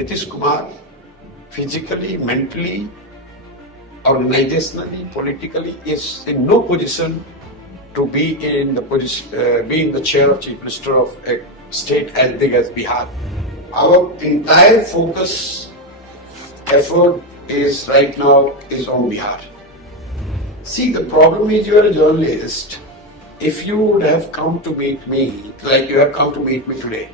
Nitish Kumar, physically, mentally, organizationally, politically, is in no position to be in the chair of Chief Minister of a state as big as Bihar. Our entire focus, effort is right now on Bihar. See, the problem is you are a journalist. If you would have come to meet me, like you have come to meet me today,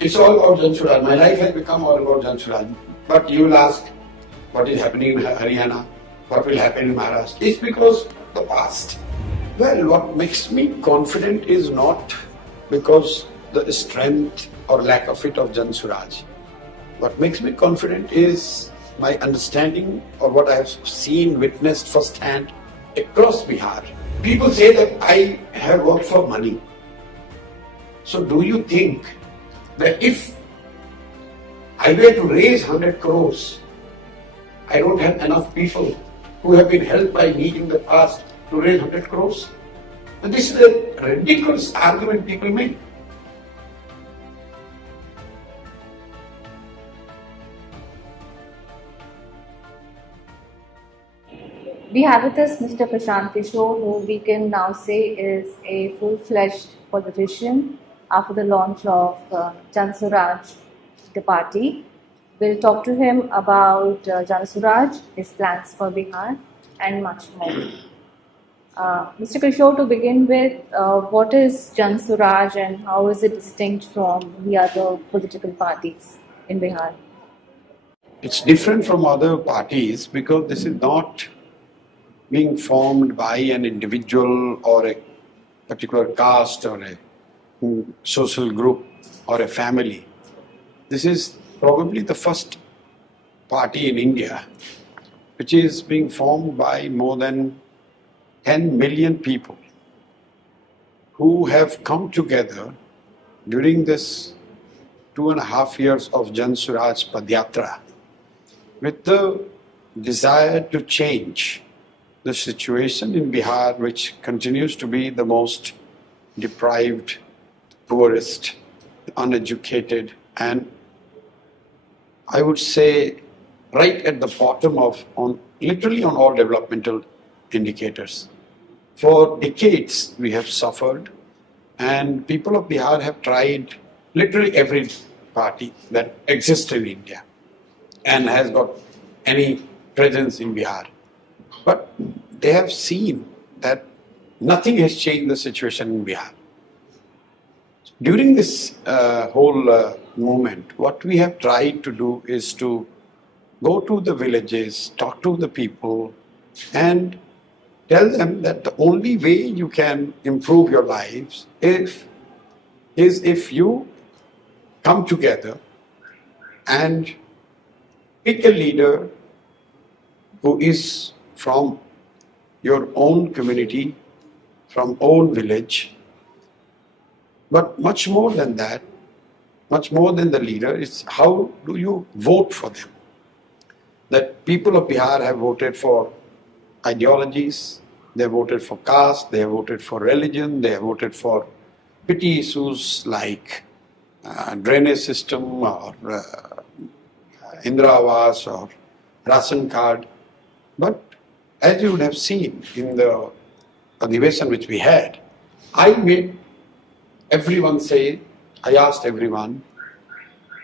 it's all about Jan Suraaj. My life has become all about Jan Suraaj. But you will ask, what is happening in Haryana? What will happen in Maharashtra? It's because of the past. Well, what makes me confident is not because the strength or lack of it of Jan Suraaj. What makes me confident is my understanding or what I have seen, witnessed firsthand across Bihar. People say that I have worked for money. So do you think that if I were to raise 100 crores, I don't have enough people who have been helped by me in the past to raise 100 crores? And this is a ridiculous argument people make. We have with us Mr. PRASHANT Kishor, who we can now say is a full-fledged politician after the launch of Jan Suraaj Party. We'll talk to him about Jan Suraaj, his plans for Bihar, and much more. Mr. Kishor, to begin with, what is Jan Suraaj and how is it distinct from the other political parties in Bihar? It's different from other parties because this is not being formed by an individual or a particular caste or a social group or a family. This is probably the first party in India which is being formed by more than 10 million people who have come together during this 2.5 years of Jan Suraaj Padyatra with the desire to change the situation in Bihar, which continues to be the most deprived, poorest, uneducated, and I would say right at the bottom of literally on all developmental indicators. For decades we have suffered, and people of Bihar have tried literally every party that exists in India and has got any presence in Bihar. But they have seen that nothing has changed the situation in Bihar. During this whole movement, what we have tried to do is to go to the villages, talk to the people, and tell them that the only way you can improve your lives is if you come together and pick a leader who is from your own community, from own village. But much more than that, much more than the leader, it's how do you vote for them? That people of Bihar have voted for ideologies, they have voted for caste, they have voted for religion, they have voted for petty issues like drainage system or Indra Awas or ration card. But as you would have seen in the adhivesan which we had, I made everyone say, I asked everyone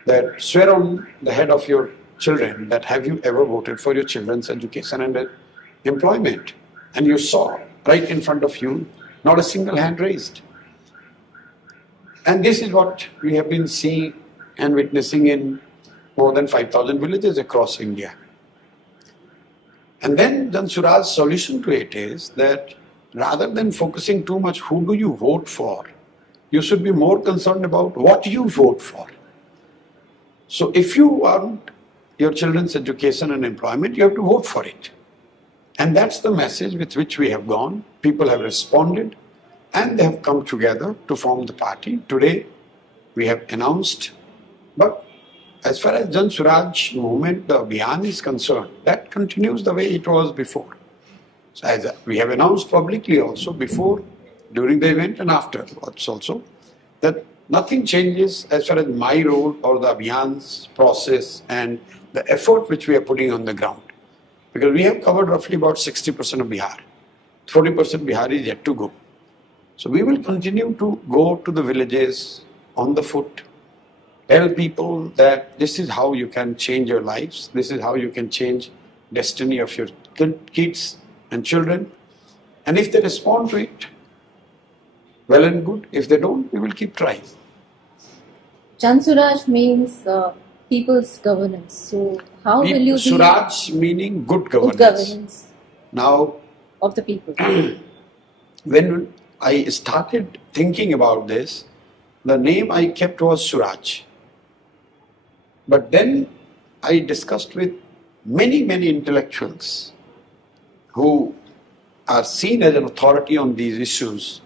that swear on the head of your children that have you ever voted for your children's education and employment? And you saw right in front of you, not a single hand raised. And this is what we have been seeing and witnessing in more than 5,000 villages across India. And then Jan Suraaj's solution to it is that rather than focusing too much who do you vote for, you should be more concerned about what you vote for. So if you want your children's education and employment, you have to vote for it. And that's the message with which we have gone. People have responded and they have come together to form the party. Today we have announced, but as far as Jan Suraaj movement, the Abhiyan is concerned, that continues the way it was before. So as we have announced publicly also before, during the event and afterwards also, that Nothing changes as far as my role or the Abhiyan's process and the effort which we are putting on the ground. Because we have covered roughly about 60% of Bihar. 40% Bihar is yet to go. So we will continue to go to the villages on the foot, tell people that this is how you can change your lives, this is how you can change destiny of your kids and children. And if they respond to it, well and good. If they don't, we will keep trying. Jan Suraaj means people's governance. So how will you be Suraj meaning good governance. good governance Now, of the people? when I started thinking about this, the name I kept was Suraj. But then I discussed with many intellectuals who are seen as an authority on these issues.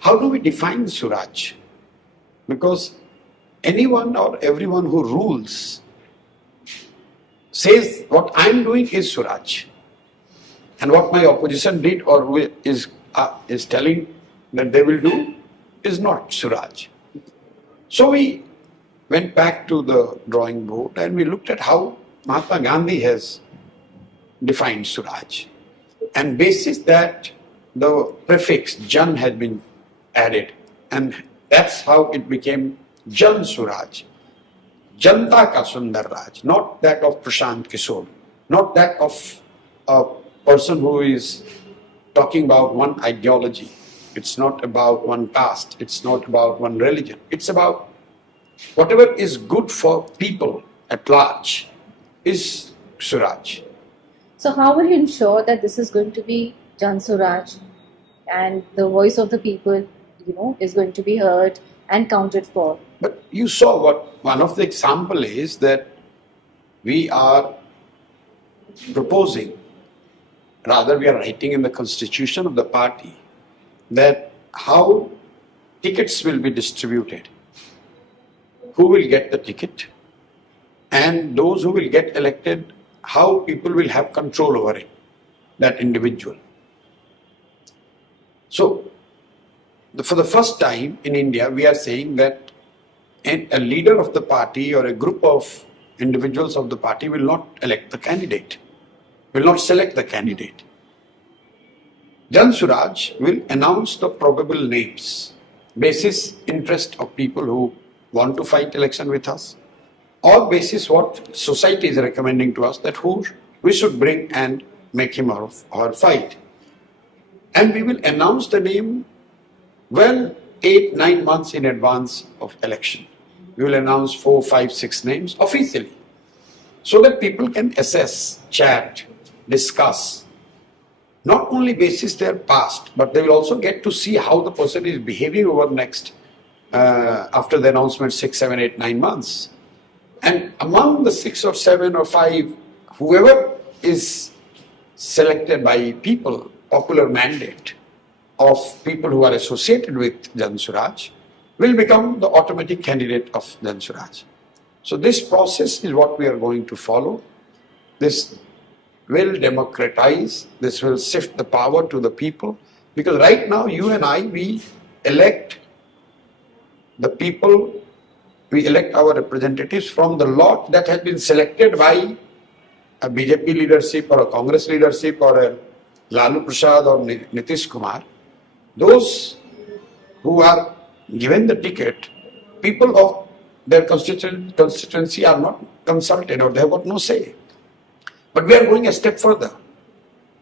How do we define Suraj? Because anyone or everyone who rules says what I'm doing is Suraj, and what my opposition did or is telling that they will do is not Suraj. So we went back to the drawing board and we looked at how Mahatma Gandhi has defined Suraj. And basis that, the prefix Jan had been added, and that's how it became Jan Suraaj. Janta ka Sundar Raj, not that of Prashant Kishor, not that of a person who is talking about one ideology. It's not about one caste, it's not about one religion. It's about whatever is good for people at large is Suraj. So how will you ensure that this is going to be Jan Suraaj and the voice of the people, is going to be heard and counted for? But you saw what one of the example is, that we are proposing, rather we are writing in the constitution of the party, that how tickets will be distributed, who will get the ticket, and those who will get elected, how people will have control over it, that individual. So, for the first time in India, we are saying that a leader of the party or a group of individuals of the party will not elect the candidate, will not select the candidate. Jan Suraaj will announce the probable names, basis interest of people who want to fight election with us, or basis what society is recommending to us that who we should bring and make him or her fight. And we will announce the name well 8-9 months in advance of election. We will announce 4, 5, 6 names officially, so that people can assess, chat, discuss, not only basis their past, but they will also get to see how the person is behaving over next, after the announcement, 6, 7, 8, 9 months. And among the 6 or 7 or 5, whoever is selected by people, popular mandate of people who are associated with Jan Suraaj, will become the automatic candidate of Jan Suraaj. So this process is what we are going to follow. This will democratize, this will shift the power to the people, because right now you and I, we elect the people, we elect our representatives from the lot that has been selected by a BJP leadership or a Congress leadership or a Lalu Prasad or Nitish Kumar. Those who are given the ticket, people of their constituency are not consulted, or they have got no say. But we are going a step further.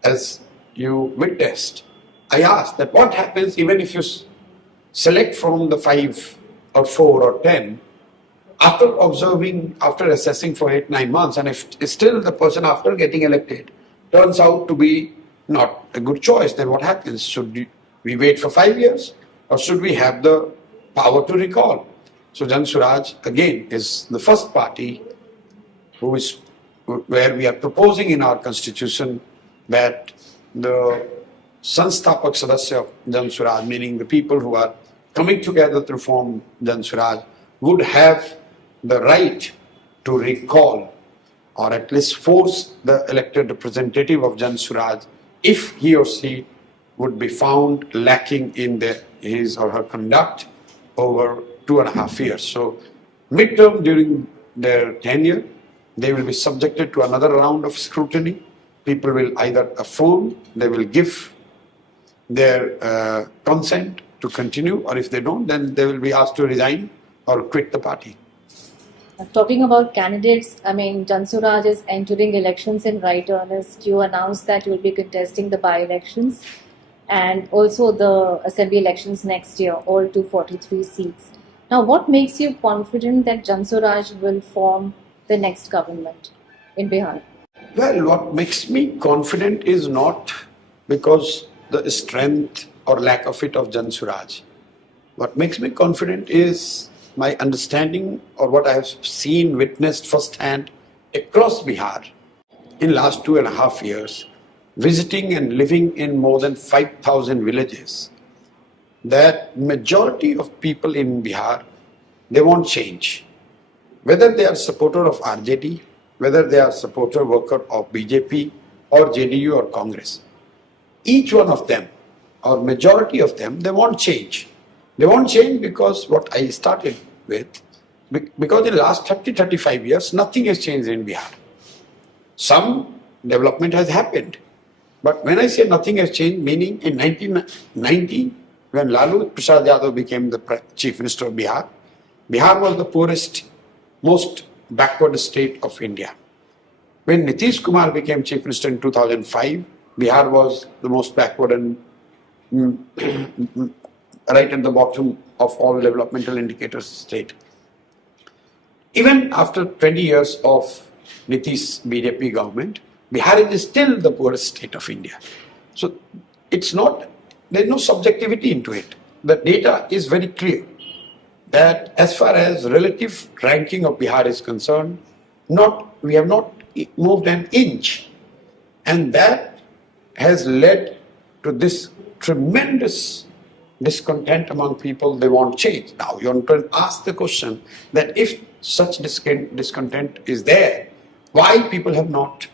As you witnessed, I asked that what happens even if you select from the 5 or 4 or 10, after observing, after assessing for 8-9 months, and if still the person after getting elected turns out to be not a good choice, then what happens? Should we wait for 5 years, or should we have the power to recall? So Jan Suraaj again is the first party where we are proposing in our constitution that the Sansthapak Sadasya of Jan Suraaj, meaning the people who are coming together to form Jan Suraaj, would have the right to recall or at least force the elected representative of Jan Suraaj if he or she would be found lacking in his or her conduct over 2.5 years. So midterm during their tenure, they will be subjected to another round of scrutiny. People will either affirm, they will give their consent to continue, or if they don't, then they will be asked to resign or quit the party. Talking about candidates, I mean, Jan Suraaj is entering elections in right earnest. You announced that you will be contesting the by-elections and also the assembly elections next year, all 243 seats. Now, what makes you confident that Jan Suraaj will form the next government in Bihar? Well, what makes me confident is not because the strength or lack of it of Jan Suraaj. What makes me confident is my understanding or what I have seen, witnessed firsthand across Bihar in last 2.5 years, visiting and living in more than 5,000 villages, that majority of people in Bihar, they want change. Whether they are supporter of RJD, whether they are supporter worker of BJP or JDU or Congress, each one of them or majority of them, they want change. They want change because what I started with, because in the last 30-35 years, nothing has changed in Bihar. Some development has happened. But when I say nothing has changed, meaning in 1990, when Lalu Prasad Yadav became the Chief Minister of Bihar, Bihar was the poorest, most backward state of India. When Nitish Kumar became Chief Minister in 2005, Bihar was the most backward and right at the bottom of all developmental indicators state. Even after 20 years of Nitish BJP government, Bihar is still the poorest state of India. So it's not, there's no subjectivity into it. The data is very clear that as far as relative ranking of Bihar is concerned, we have not moved an inch. And that has led to this tremendous discontent among people. They want change. Now you want to ask the question that if such discontent is there, why people have not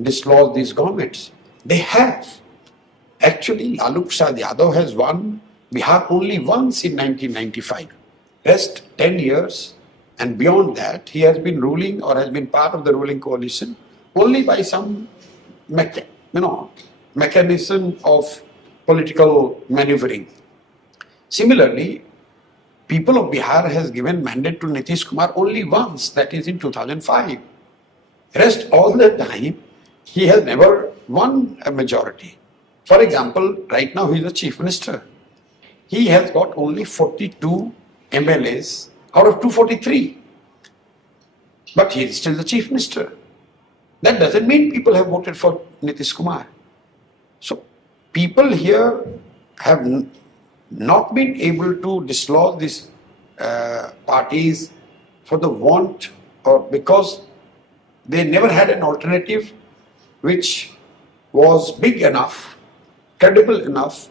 dislodged these governments? They have. Actually, Lalu Prasad Yadav has won Bihar only once in 1995. Rest 10 years and beyond that, he has been ruling or has been part of the ruling coalition only by some mechanism of political maneuvering. Similarly, people of Bihar has given mandate to Nitish Kumar only once, that is in 2005. Rest all the time, he has never won a majority. For example, right now he is the Chief Minister. He has got only 42 MLAs out of 243. But he is still the Chief Minister. That doesn't mean people have voted for Nitish Kumar. So people here have not been able to dislodge these parties for the want or because they never had an alternative which was big enough, credible enough,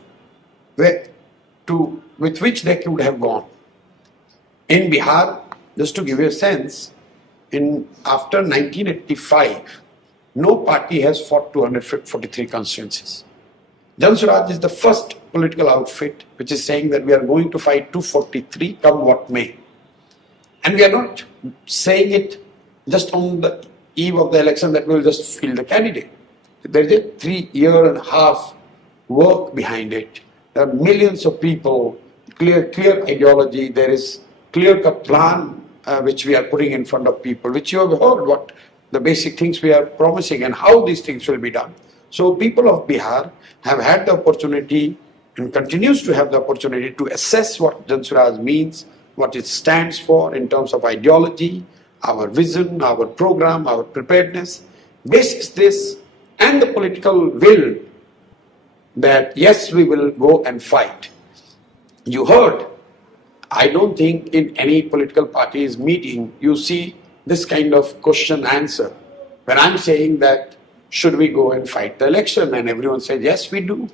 with which they could have gone. In Bihar, just to give you a sense, after 1985, no party has fought 243 constituencies. Jan Suraaj is the first political outfit which is saying that we are going to fight 243 come what may. And we are not saying it just on the eve of the election that we will just field the candidate. There is a 3.5 year work behind it. There are millions of people, clear ideology, there is clear-cut plan which we are putting in front of people, which you have heard what the basic things we are promising and how these things will be done. So people of Bihar have had the opportunity and continues to have the opportunity to assess what Jan Suraaj means, what it stands for in terms of ideology, our vision, our program, our preparedness. Basis this and the political will that yes, we will go and fight. You heard, I don't think in any political party's meeting you see this kind of question answer. When I'm saying that should we go and fight the election, and everyone said yes, we do.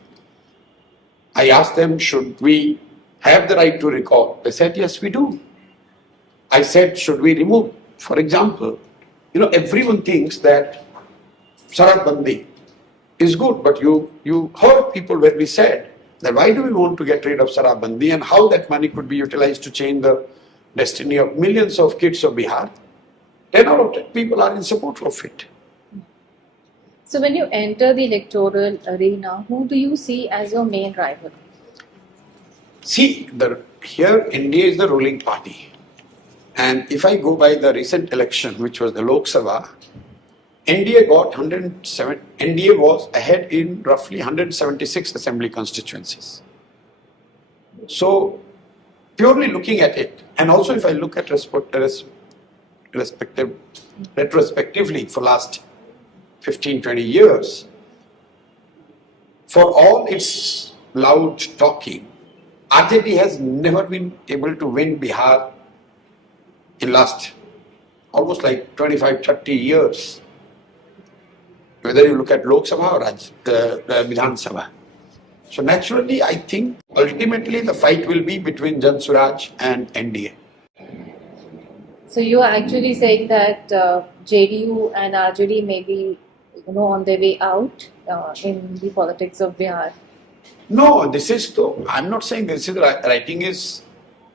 I asked them, should we have the right to recall? They said yes, we do. I said, should we remove? For example, everyone thinks that Sarat Bandi is good, but you heard people when we said That why do we want to get rid of Sarabandi and how that money could be utilized to change the destiny of millions of kids of Bihar. 10 out of 10 people are in support of it. So when you enter the electoral arena, who do you see as your main rival? See, here India is the ruling party. And if I go by the recent election, which was the Lok Sabha, India was ahead in roughly 176 assembly constituencies. So, purely looking at it, and also if I look at retrospectively for last 15-20 years, for all its loud talking, RJD has never been able to win Bihar in last almost like 25-30 years. Whether you look at Lok Sabha or Vidhan Sabha. So naturally, I think ultimately the fight will be between Jan Suraaj and NDA. So you are actually saying that JDU and RJD may be, on their way out in the politics of Bihar. No, I'm not saying this is writing is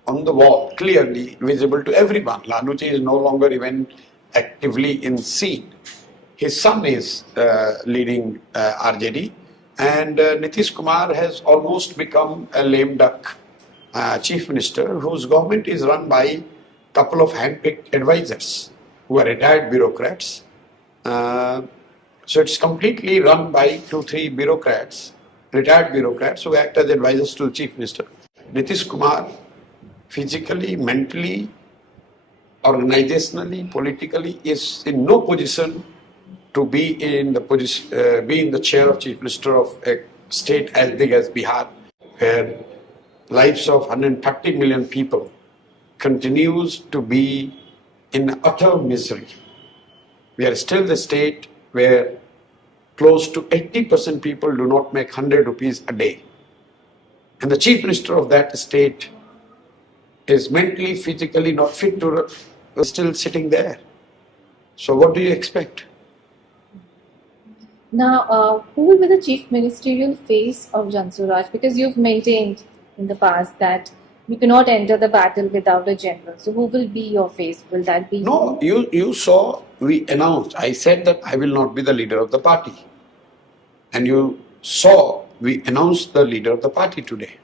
on the wall, clearly visible to everyone. Laluji is no longer even actively in scene. His son is leading RJD, and Nitish Kumar has almost become a lame duck chief minister whose government is run by a couple of hand-picked advisors who are retired bureaucrats. So it's completely run by 2-3 bureaucrats, retired bureaucrats who act as advisors to the chief minister. Nitish Kumar, physically, mentally, organizationally, politically, is in no position to be in the chair of chief minister of a state as big as Bihar, where lives of 130 million people continues to be in utter misery. We are still the state where close to 80% people do not make 100 rupees a day. And the chief minister of that state is mentally, physically not fit to still sitting there. So what do you expect? Now, who will be the chief ministerial face of Jan Suraaj? Because you've maintained in the past that you cannot enter the battle without a general. So who will be your face? Will that be No, you saw, we announced, I said that I will not be the leader of the party. And you saw, we announced the leader of the party today.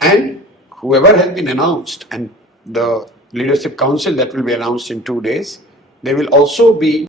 And whoever has been announced, and the leadership council that will be announced in 2 days, they will also be